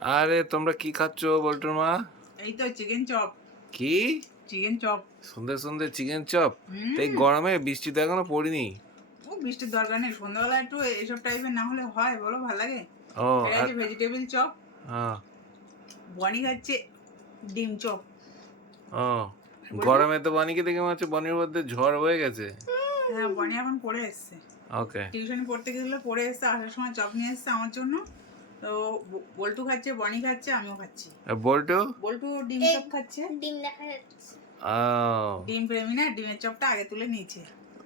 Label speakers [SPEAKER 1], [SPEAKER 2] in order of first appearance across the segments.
[SPEAKER 1] আরে তোমরা কি খাচ্ছ বল্টুর মা?
[SPEAKER 2] এই তো চিকেন চপ
[SPEAKER 1] কি?
[SPEAKER 2] চিকেন চপ
[SPEAKER 1] সন্ধ্যে সন্ধ্যে চিকেন চপ। এই গরমে বৃষ্টি তো এখনও পড়িনি।
[SPEAKER 2] ও বৃষ্টির দরকার নেই। সন্ধ্যাবেলা একটু এইসব টাইপের না হলে হয় বলো ভালো লাগে?
[SPEAKER 1] ও আর
[SPEAKER 2] ভেজিটেবল চপ
[SPEAKER 1] হ্যাঁ,
[SPEAKER 2] বনি খাচ্ছে ডিম চপ
[SPEAKER 1] ও গরমে তো বনিকে দেখে মনে হচ্ছে বনির মধ্যে ঝড় হয়ে গেছে।
[SPEAKER 2] হ্যাঁ বনি এখন পড়ে এসছে।
[SPEAKER 1] ওকে।
[SPEAKER 2] টিউশন পড়তে গেছিল পড়ে এসছে আসার সময় চপ নিয়ে এসছে আমার জন্য। তো বল্টু খাচ্ছে বনি খাচ্ছে আমিও খাচ্ছি।
[SPEAKER 1] বল্টু?
[SPEAKER 2] বল্টু ডিম চপ খাচ্ছে?
[SPEAKER 3] ডিম দেখা যাচ্ছে।
[SPEAKER 2] ডিম প্রেমী না ডিমের চপটা আগে তুলে নিয়েছে।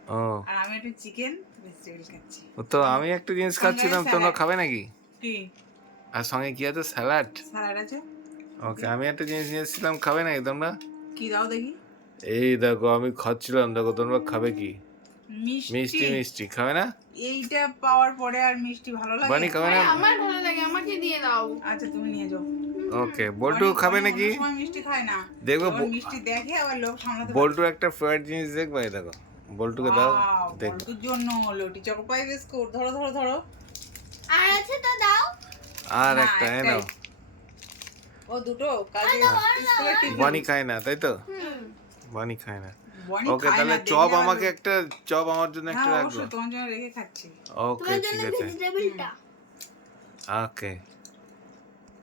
[SPEAKER 1] ও।
[SPEAKER 2] আর আমি একটু চিকেন ভেজিটেবল খাচ্ছি।
[SPEAKER 1] তো আমি একটা জিনিস খাচ্ছিলাম তোমরা খাবে নাকি?
[SPEAKER 2] কি?
[SPEAKER 1] আর সঙ্গে কি আছে? স্যালাড
[SPEAKER 2] স্যালাড আছে।
[SPEAKER 1] ওকে আমি একটা জিনিস নিয়ে এসেছিলাম খাবে নাকি তোমরা?
[SPEAKER 2] কি দাও দেখি।
[SPEAKER 1] এই দেখো আমি খাচ্ছিলাম দেখো তোমরা খাবে কি? মিষ্টি।
[SPEAKER 2] মিষ্টি
[SPEAKER 1] খাবে না?
[SPEAKER 2] এইটা পাওয়ার পরে আর মিষ্টি ভালো লাগে।
[SPEAKER 1] বানি খাবে না?
[SPEAKER 3] আমার ভালো লাগে আমাকে দিয়ে দাও।
[SPEAKER 2] আচ্ছা তুমি নিয়ে যাও।
[SPEAKER 1] ওকে বল্টু খাবে নাকি?
[SPEAKER 2] সময় মিষ্টি খায় না।
[SPEAKER 1] দেখো
[SPEAKER 2] মিষ্টি দেখে আবার লোক সামলাতে
[SPEAKER 1] বল্টু একটা ফেভারিট জিনিস দেখবে এই দেখো। বল্টুকে দাও দেখ।
[SPEAKER 2] বল্টুর জন্য লটি চকোপাই বিস্কুট ধরো ধরো ধরো।
[SPEAKER 3] আর আছে তো দাও।
[SPEAKER 1] আর
[SPEAKER 2] না,
[SPEAKER 1] একটা এ নাও।
[SPEAKER 2] ও দুটো? কালকে
[SPEAKER 1] বানি খায় না তাই তো? বানি খায় না। ওকে তাহলে চপ আমাকে একটা চপ আমার জন্য একটা
[SPEAKER 2] হ্যাঁ
[SPEAKER 1] রাখব।
[SPEAKER 2] তোমার জন্য রেখে খাচ্ছি।
[SPEAKER 1] ওকে ঠিক আছে। ওকে